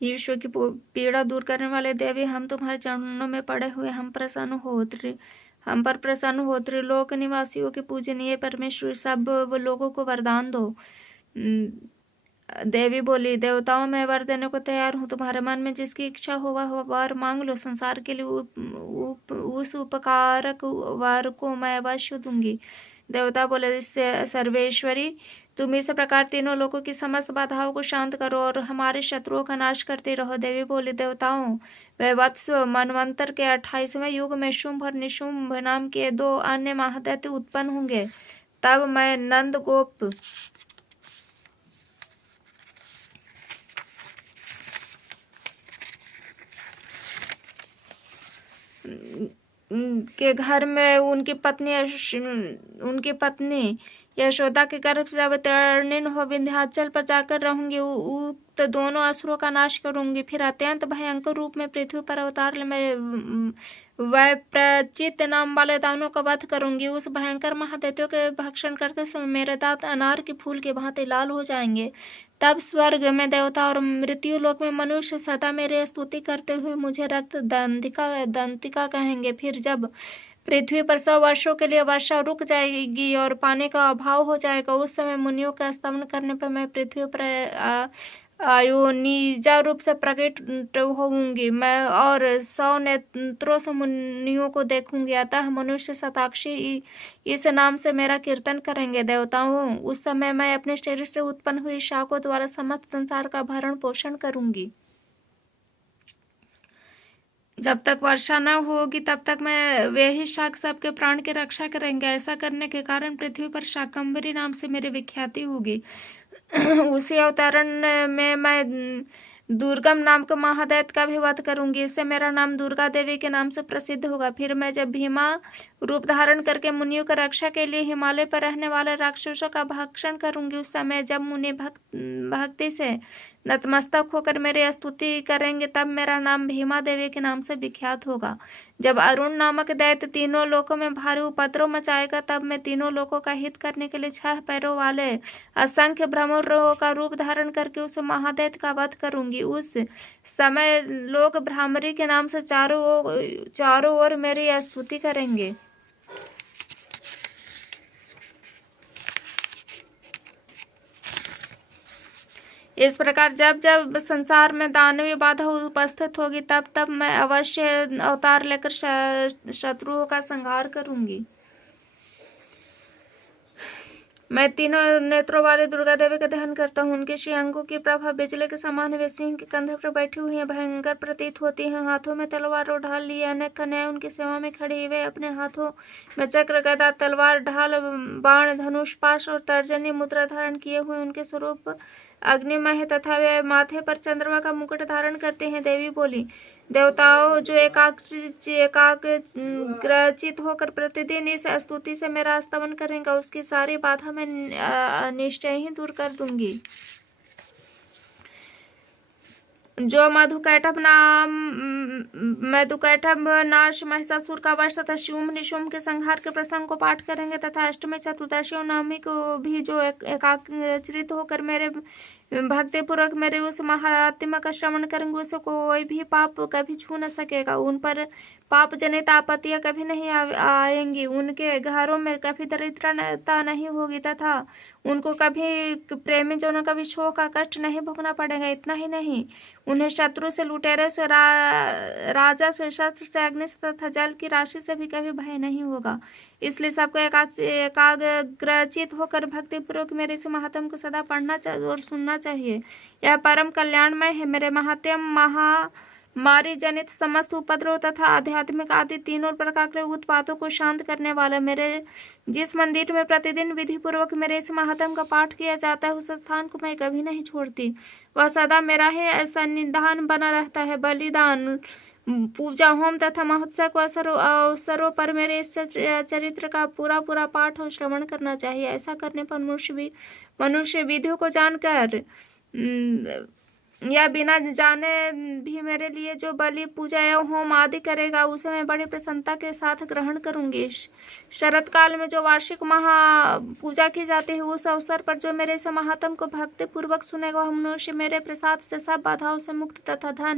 विश्व की पीड़ा दूर करने वाले देवी, हम तुम्हारे चरणों में पड़े हुए हम पर प्रसन्न हो। त्रिलोक निवासियों के पूजनीय परमेश्वर, सब लोगों को वरदान दो। देवी बोली, देवताओं मैं वर देने को तैयार हूँ। तुम्हारे मन में जिसकी इच्छा हो वह वर मांग लो। संसार के लिए उस उपकारक वर को मैं अवश्य दूंगी। देवता बोले, सर्वेश्वरी तुम इस प्रकार तीनों लोगों की समस्त बाधाओं को शांत करो और हमारे शत्रुओं का नाश करते रहो। देवी बोली, देवताओं वत्स मनवंतर के 28वें युग में शुंभ और निशुंभ नाम के 2 अन्य महादैत्य उत्पन्न होंगे। तब मैं नंद गोप के घर में उनकी पत्नी यशोदा के गर्भ से अवतीर्ण हो विंध्याचल पर जाकर रहूंगी। उक्त दोनों असुरों का नाश करूंगी। फिर अत्यंत भयंकर रूप में पृथ्वी पर अवतार में वैप्रचित नाम वाले दानों का वध करूंगी। उस भयंकर महादैत्यों के भक्षण करते समय मेरे दांत अनार के फूल के भांति लाल हो जाएंगे। तब स्वर्ग में देवता और मृत्यु लोक में मनुष्य सदा मेरी स्तुति करते हुए मुझे रक्त दंतिका कहेंगे। फिर जब पृथ्वी पर 100 वर्षों के लिए वर्षा रुक जाएगी और पानी का अभाव हो जाएगा, उस समय मुनियों का स्तमन करने पर मैं पृथ्वी पर अयोनिजा रूप से प्रकट होऊंगी। मैं और 100 नेत्रों से मुनियों को देखूंगी। अतः मनुष्य शताक्षी इस नाम से मेरा कीर्तन करेंगे। देवताओं, उस समय मैं अपने शरीर से उत्पन्न हुई शाखों द्वारा समस्त संसार का भरण पोषण करूंगी। जब तक वर्षा न होगी तब तक मैं वे ही शाक सबके प्राण की रक्षा करेंगे। ऐसा करने के कारण पृथ्वी पर शाकंभरी नाम से मेरी विख्याति होगी। उसी अवतरण में मैं दुर्गम नाम के महादैत्य का भी वध करूंगी। इससे मेरा नाम दुर्गा देवी के नाम से प्रसिद्ध होगा। फिर मैं जब भीमा रूप धारण करके मुनियों की रक्षा के लिए हिमालय पर रहने वाले राक्षसों का भक्षण करूंगी, उस समय जब मुनि भक्ति से नतमस्तक होकर मेरी स्तुति करेंगे, तब मेरा नाम भीमा देवी के नाम से विख्यात होगा। जब अरुण नामक दैत्य तीनों लोकों में भारी उपद्रव मचाएगा, तब मैं तीनों लोकों का हित करने के लिए 6 पैरों वाले असंख्य भ्रमरों का रूप धारण करके उस महादैत्य का वध करूंगी। उस समय लोग भ्रामरी के नाम से चारों ओर मेरी स्तुति करेंगे। इस प्रकार जब जब संसार में दानवीय बाधा उपस्थित होगी, तब तब मैं अवश्य अवतार लेकर शत्रुओं का संहार करूंगी। मैं तीनों नेत्रों वाले दुर्गा देवी का ध्यान करता हूँ। उनके श्री अंगों की प्रभा बिजली के समान वे सिंह के कंधे पर बैठी हुई है, भयंकर प्रतीत होती हैं। हाथों में तलवार और ढाल लिए अनेक कन्याएं उनकी सेवा में खड़ी। वे अपने हाथों में चक्र, गदा, तलवार, ढाल, बाण, धनुष, पाश और तर्जनी मुद्रा धारण किए हुए उनके स्वरूप अग्निमय है तथा वे माथे पर चंद्रमा का मुकुट धारण करते हैं। देवी बोली, देवताओं, जो एकाग्रचित होकर प्रतिदिन इस स्तुति से मेरा स्तमन करेंगे, उसकी सारी बाधा मैं निश्चय ही दूर कर दूंगी। जो मधुकैटभ नाश महिषासुर का वश तथा शुंभ निशुंभ के संहार के प्रसंग को पाठ करेंगे तथा अष्टमी, चतुर्दशी और नवमी को भी जो एकाग्रचित होकर मेरे भक्ति पूर्वक मेरे उस महात्म्य का श्रवण करेंगे, उसे कोई भी पाप कभी छू न सकेगा। उन पर पाप जनित आपत्तियां कभी नहीं आएंगी। उनके घरों में कभी दरिद्रता नहीं होगी तथा उनको कभी प्रेमी जनों का भी शोक का कष्ट नहीं भोगना पड़ेगा। इतना ही नहीं, उन्हें शत्रु से, लुटेरे से, राजा से, शस्त्र से, अग्नि से तथा जल की राशि से भी कभी भय नहीं होगा। इसलिए सबको एकाग्रचित होकर भक्ति पूर्वक मेरे इस महात्म को सदा पढ़ना और सुनना चाहिए। यह परम कल्याणमय है। मेरे महात्म्य, महामारी जनित समस्त उपद्रव तथा आध्यात्मिक आदि तीनों प्रकार के उत्पातों को शांत करने वाला। मेरे जिस मंदिर में प्रतिदिन विधि पूर्वक मेरे इस महात्म का पाठ किया जाता है, उस स्थान को मैं कभी नहीं छोड़ती। वह सदा मेरा ही सन्निधान बना रहता है। बलिदान, पूजा, होम तथा महोत्सव को अवसरों पर मेरे इस चरित्र का पूरा पाठ और श्रवण करना चाहिए। ऐसा करने पर मनुष्य विधियों को जानकर या बिना जाने भी मेरे लिए जो बलि पूजा या होम आदि करेगा उसे मैं बड़ी प्रसन्नता के साथ ग्रहण करूंगी। शरत काल में जो वार्षिक महा पूजा की जाती है उस अवसर पर जो मेरे इस महात्म को भक्ति पूर्वक सुनेगा वह मनुष्य मेरे प्रसाद से सब बाधाओं से मुक्त तथा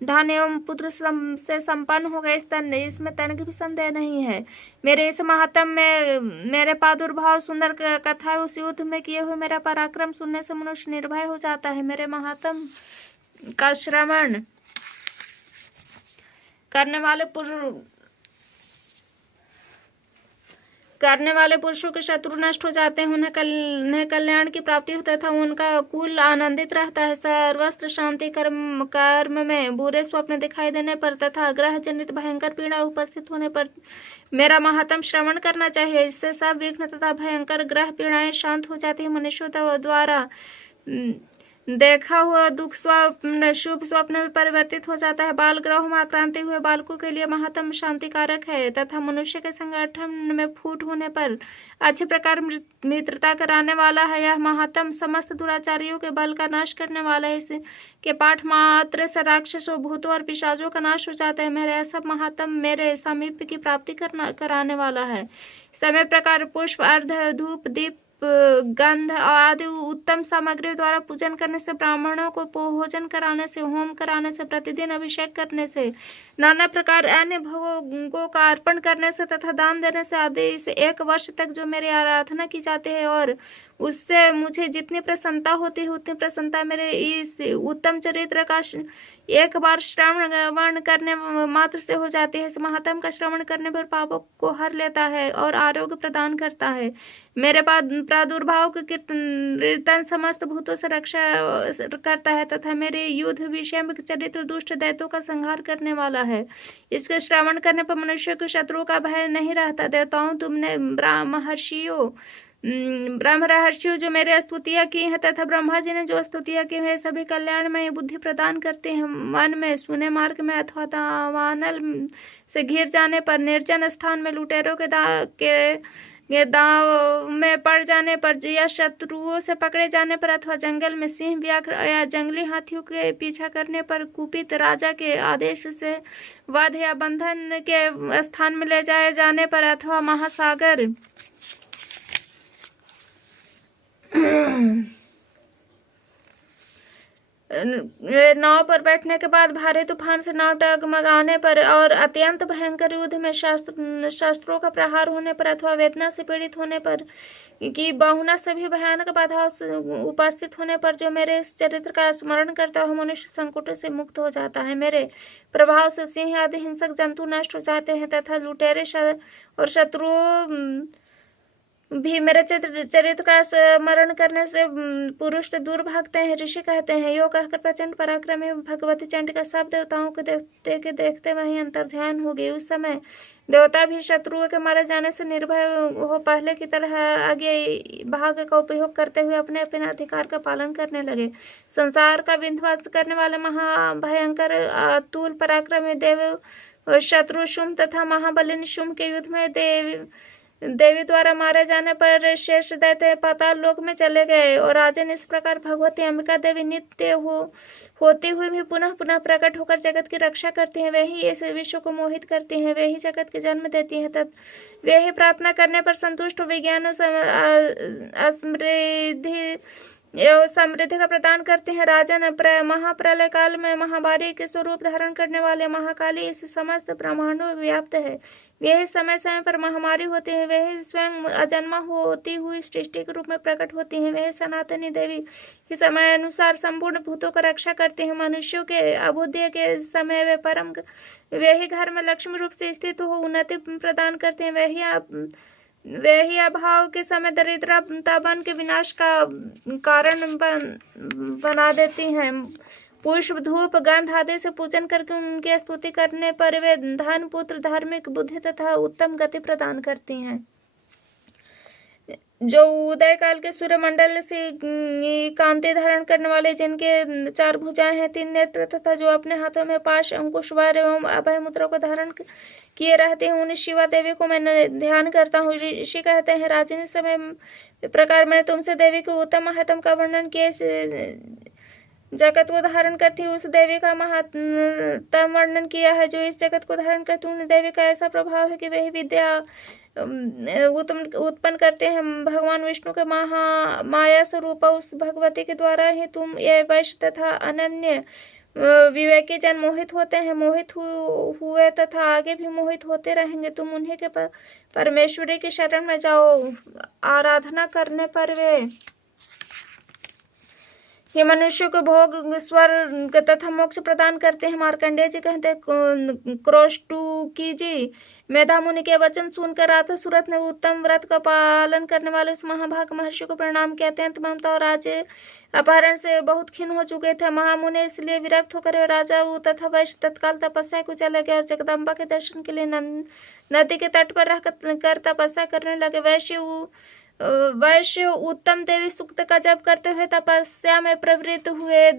धन एवं पुत्र से संपन्न होगा। इसमें तनिक भी संदेह नहीं है। मेरे इस महात्म में मेरे प्रादुर्भाव सुंदर कथा उस युद्ध में किए हुए मेरा पराक्रम सुनने से मनुष्य निर्भय हो जाता है। मेरे महात्म का श्रवण करने वाले पुरुषों के शत्रु नष्ट हो जाते हैं, उन्हें कल्याण की प्राप्ति होती है तथा उनका कुल आनंदित रहता है। सर्वस्त्र शांति कर्म में बुरे स्वप्न दिखाई देने पर तथा ग्रह जनित भयंकर पीड़ा उपस्थित होने पर मेरा महात्म श्रवण करना चाहिए। इससे सब विघ्न तथा भयंकर ग्रह पीड़ाएं शांत हो जाती है। मनुष्यों द्वारा देखा हुआ दुख स्वप्न शुभ स्वप्न में परिवर्तित हो जाता है। बाल ग्रहों में आक्रांति हुए बालकों के लिए महात्म शांतिकारक है तथा मनुष्य के संगठन में फूट होने पर अच्छे प्रकार मित्रता कराने वाला है। यह महात्म समस्त दुराचारियों के बल का नाश करने वाला है। इसके पाठ मात्र से राक्षसों भूतों और पिशाचों का नाश हो जाता है। मेरा सब महात्म मेरे समीप की प्राप्ति कराने वाला है। समय प्रकार पुष्प अर्ध धूप दीप गंध आदि उत्तम सामग्री द्वारा पूजन करने से, ब्राह्मणों को भोजन कराने से, होम कराने से, प्रतिदिन अभिषेक करने से, नाना प्रकार अन्य भोगों का अर्पण करने से तथा दान देने से आदि इस 1 वर्ष तक जो मेरी आराधना की जाती है और उससे मुझे जितनी प्रसन्नता होती है उतनी प्रसन्नता मेरे इस उत्तम चरित्र का एक बार श्रवण करने मात्र से हो जाती है। इस महात्म का श्रवण करने पर पापों को हर लेता है और आरोग्य प्रदान करता है। मेरे प्रादुर्भाव के कीर्तन समस्त भूतों से रक्षा करता है तथा मेरे युद्ध विषय में चरित्र दुष्ट दैत्यों का संहार करने वाला है। इसके श्रवण करने पर मनुष्य के शत्रु का भय नहीं रहता। देवताओं तुमने ब्रह्म महर्षियों जो मेरे स्तुतियाँ की हैं तथा ब्रह्मा जी ने जो स्तुतियाँ की हैं सभी कल्याणमय बुद्धि प्रदान करते हैं। मन में सुने मार्ग में अथवा दावानल से घिर जाने पर, निर्जन स्थान में लुटेरों के दाव में पड़ जाने पर या शत्रुओं से पकड़े जाने पर अथवा जंगल में सिंह व्याघ्र या जंगली हाथियों के पीछा करने पर, कुपित राजा के आदेश से वध या बंधन के स्थान में ले जाए जाने पर अथवा महासागर नाव पर बैठने के बाद भारी तूफान से नाव डगमगाने पर और अत्यंत भयंकर युद्ध में शस्त्रों का प्रहार होने पर अथवा वेदना से पीड़ित होने पर कि बहुना सभी भयानक बाधाओं से उपस्थित होने पर जो मेरे इस चरित्र का स्मरण करता हुआ मनुष्य संकटों से मुक्त हो जाता है। मेरे प्रभाव से सिंह आदि हिंसक जंतु नष्ट हो जाते हैं तथा लुटेरे और शत्रुओं भी मेरे चरित्र का स्मरण करने से पुरुष से दूर भागते हैं। ऋषि कहते हैं, यो कहकर प्रचंड पराक्रमी भगवती चंडिका सब देवताओं को देखते वहीं अंतर ध्यान हो गई। उस समय देवता भी शत्रुओं के मारे जाने से निर्भय हो पहले की तरह आगे भाग का उपयोग करते हुए अपने अपने अधिकार का पालन करने लगे। संसार का विध्वंस करने वाले महाभयंकर अतुल पराक्रमी देव शत्रु शुंभ तथा महाबली शुंभ के युद्ध में देवी द्वारा मारे जाने पर शेष दैत्य पाताल लोक में चले गए और राजन इस प्रकार भगवती अंबिका देवी नित्य होती हुई भी पुनः पुनः प्रकट होकर जगत की रक्षा करती हैं। वे ही इस विश्व को मोहित करती हैं, वे ही जगत के जन्म देती हैं वे ही प्रार्थना करने पर संतुष्ट विज्ञान समृद्धि का प्रदान करते हैं। राजन महाप्रलय काल में महामारी के स्वरूप धारण करने वाले महाकाली इस समस्त ब्रह्मांडों में व्याप्त है। वे ही समय समय पर महामारी होती है, वे ही स्वयं अजन्मा होती हुई सृष्टि के रूप में प्रकट होती हैं। वे सनातनी देवी के समय अनुसार संपूर्ण भूतों को रक्षा करते हैं। मनुष्यों के अबुद्धि के समय वे ही घर में लक्ष्मी रूप से स्थित हो उन्नति प्रदान करते हैं। वे ही अभाव के समय दरिद्रता बन के विनाश का कारण बना देती हैं। पुष्प धूप गंध आदि से पूजन करके उनकी स्तुति करने पर वे धन पुत्र धार्मिक बुद्धि तथा उत्तम गति प्रदान करती हैं। जो उदय काल के सूर्य मंडल से कांति धारण करने वाले, जिनके 4 भुजाएं हैं, 3 नेत्र तथा जो अपने हाथों में पाश अंकुश वार एवं अभय मुद्रा को धारण किए रहते हैं, उन शिवा देवी को मैं ध्यान करता हूँ। ऋषि कहते हैं, राजन इस समय प्रकार मैंने तुमसे देवी के उत्तम महत्व का वर्णन किया। जगत को धारण करती उस देवी का महत्तम वर्णन किया है। जो इस जगत को धारण करती उन देवी का ऐसा प्रभाव है कि वही विद्या उत्पन्न करते हैं। भगवान विष्णु के माया स्वरूप उस भगवती के द्वारा ही तुम ये वैश्य तथा अनन्य विवेकी जन मोहित होते हैं। मोहित हुए तथा आगे भी मोहित होते रहेंगे। तुम उन्हीं के परमेश्वरी की शरण में जाओ। आराधना करने पर वे ये मनुष्य को भोग स्वर्ग तथा मोक्ष प्रदान करते हैं। मार्कंडेय जी कहते क्रोष्टुकी जी, मेधा मुनि के वचन सुनकर रात सूरत ने उत्तम व्रत का पालन करने वाले उस महाभाग महर्षि को प्रणाम किया। अत्यंत ममता और राज्य अपहरण से बहुत खिन्न हो चुके थे महामुनि, इसलिए विरक्त होकर राजा तथा वैश्य तत्काल तपस्या को चले गए और जगदम्बा के दर्शन के लिए नदी के तट पर रहकर तपस्या करने लगे। वैश्य उत्तम देवी सूक्त का जप करते हुए तपस्या में प्रवृत्त हुए।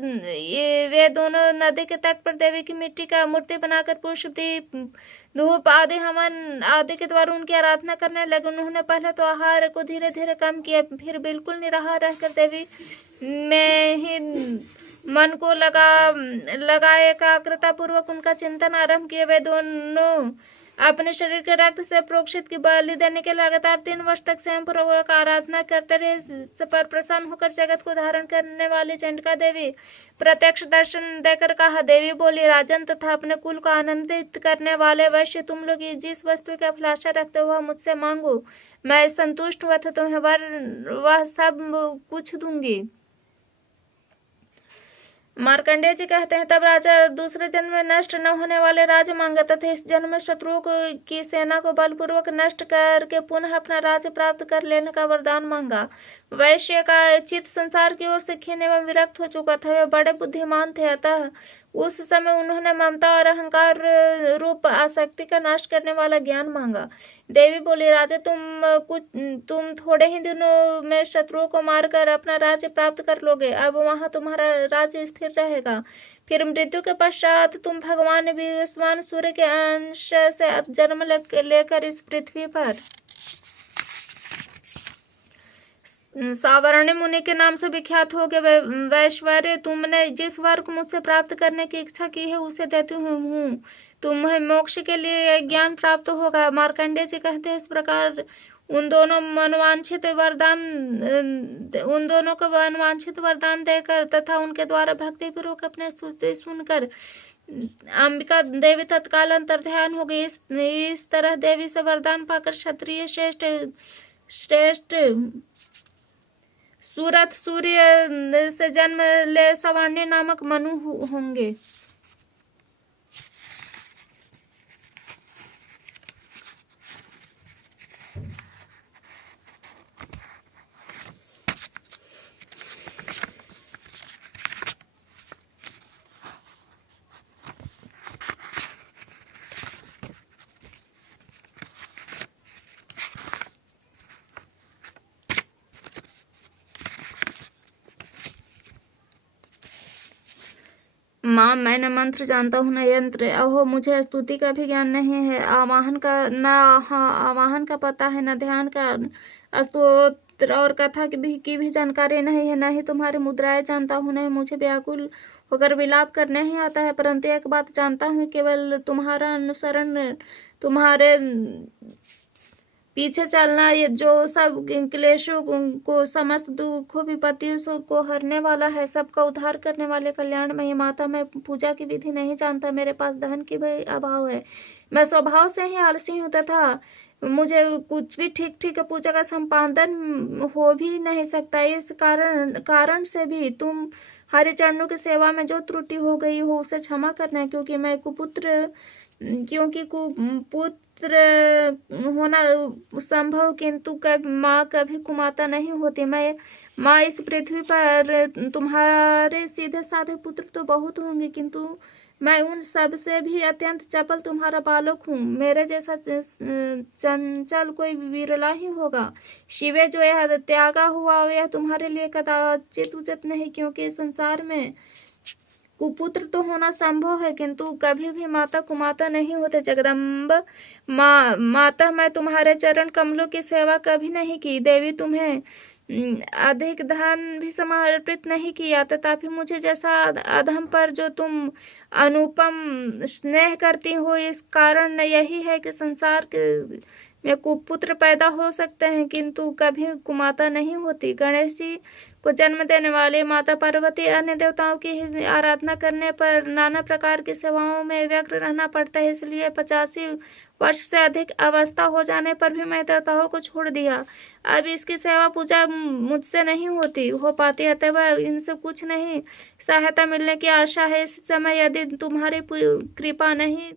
वे दोनों नदी के तट पर देवी की मिट्टी का मूर्ति बनाकर पुष्प, दीप, धूप आदि हवन आदि के द्वारा उनकी आराधना करने लगे। उन्होंने पहले तो आहार को धीरे धीरे कम किया, फिर बिल्कुल निराहार रहकर देवी में ही मन को लगाए एकाग्रता पूर्वक उनका चिंतन आरंभ किए। वे दोनों अपने शरीर के रक्त से प्रोक्षित की बलि देने के लगातार 3 वर्ष तक स्वयं पूर्वक आराधना करते रहे। इस पर प्रसन्न होकर जगत को धारण करने वाली चंडिका देवी प्रत्यक्ष दर्शन देकर कहा, देवी बोली, राजन तथा अपने कुल को आनंदित करने वाले वैश्य, तुम लोग जिस वस्तु की अभिलाषा रखते हो वह मुझसे मांगो, मैं संतुष्ट हुआ था तुम्हें वह सब कुछ दूंगी। मार्कंडेय जी कहते हैं, तब राजा दूसरे जन्म में नष्ट न होने वाले राज्य मांगा तथा इस जन्म में शत्रुओं की सेना को बलपूर्वक नष्ट करके पुनः अपना राज्य प्राप्त कर लेने का वरदान मांगा। वैश्य का चित्त संसार की ओर से खीन एवं विरक्त हो चुका था। वे बड़े बुद्धिमान थे, अतः उस समय उन्होंने ममता और अहंकार रूप आसक्ति का नाश करने वाला ज्ञान मांगा। देवी बोली, राजा तुम थोड़े ही दिनों में शत्रुओं को मारकर अपना राज्य प्राप्त कर लोगे। अब वहां तुम्हारा राज्य स्थिर रहेगा। फिर मृत्यु के पश्चात तुम भगवान विश्वान सूर्य के अंश से जन्म लेकर इस पृथ्वी पर सावर्ण मुनि के नाम से विख्यात हो गए। वैश्वर्य, तुमने जिस वर को मुझसे प्राप्त करने की इच्छा की है उसे देती हूँ। तुम्हें मोक्ष के लिए ज्ञान प्राप्त होगा। मार्कंडेय जी कहते हैं, इस प्रकार उन दोनों को मनवांछित वरदान देकर तथा उनके द्वारा भक्ति पूर्वक अपने स्तुति सुनकर अंबिका देवी तत्काल अंतर्ध्यान हो गई। इस तरह देवी से वरदान पाकर क्षत्रिय श्रेष्ठ सूरत सूर्य से जन्म ले सवर्णी नामक मनु होंगे। माँ, मैंने मंत्र जानता हूँ न यंत्र। अहो, मुझे स्तुति का भी ज्ञान नहीं है। आवाहन का पता है, न ध्यान का, स्तोत्र और कथा की भी जानकारी नहीं है। न ही तुम्हारी मुद्राएं जानता हूँ, नहीं मुझे व्याकुल होकर विलाप करने ही आता है। परंतु एक बात जानता हूँ, केवल तुम्हारा अनुसरण, तुम्हारे पीछे चलना, ये जो सब क्लेशों को, समस्त दुखों विपत्तियों को हरने वाला है, सबका उद्धार करने वाले कल्याणमयी माता। मैं पूजा की विधि नहीं जानता, मेरे पास धन की भी अभाव है। मैं स्वभाव से ही आलसी हूँ तथा मुझे कुछ भी ठीक पूजा का संपादन हो भी नहीं सकता। इस कारण से भी तुम हरि चरणों की सेवा में जो त्रुटि हो गई हो उसे क्षमा करना, क्योंकि कुपुत्र होना संभव, किंतु माँ कभी कुमाता नहीं होती। माँ, इस पृथ्वी पर तुम्हारे सीधे साधे पुत्र तो बहुत होंगे, किंतु मैं उन सब से भी अत्यंत चपल तुम्हारा बालक हूँ। मेरे जैसा चंचल कोई विरला ही होगा। शिवे, जो यह त्यागा हुआ यह तुम्हारे लिए कदाचित उचित नहीं, क्योंकि संसार में कुपुत्र तो होना संभव है, किंतु कभी भी माता कुमाता नहीं होते। जगदम्ब माता, मैं तुम्हारे चरण कमलों की सेवा कभी नहीं की। देवी, तुम्हें अधिक धन भी समर्पित नहीं किया, तथापि मुझे जैसा अधम पर जो तुम अनुपम स्नेह करती हो, इस कारण यही है कि संसार के में कुपुत्र पैदा हो सकते हैं, किंतु कभी कुमाता नहीं होती। गणेश जी को जन्म देने वाले माता पार्वती अन्य देवताओं की आराधना करने पर नाना प्रकार की सेवाओं में व्यग्र रहना पड़ता है, इसलिए 85 वर्ष से अधिक अवस्था हो जाने पर भी मैं देवताओं को छोड़ दिया। अब इसकी सेवा पूजा मुझसे नहीं हो पाती, अतः इनसे कुछ नहीं सहायता मिलने की आशा है। इस समय यदि तुम्हारी कृपा नहीं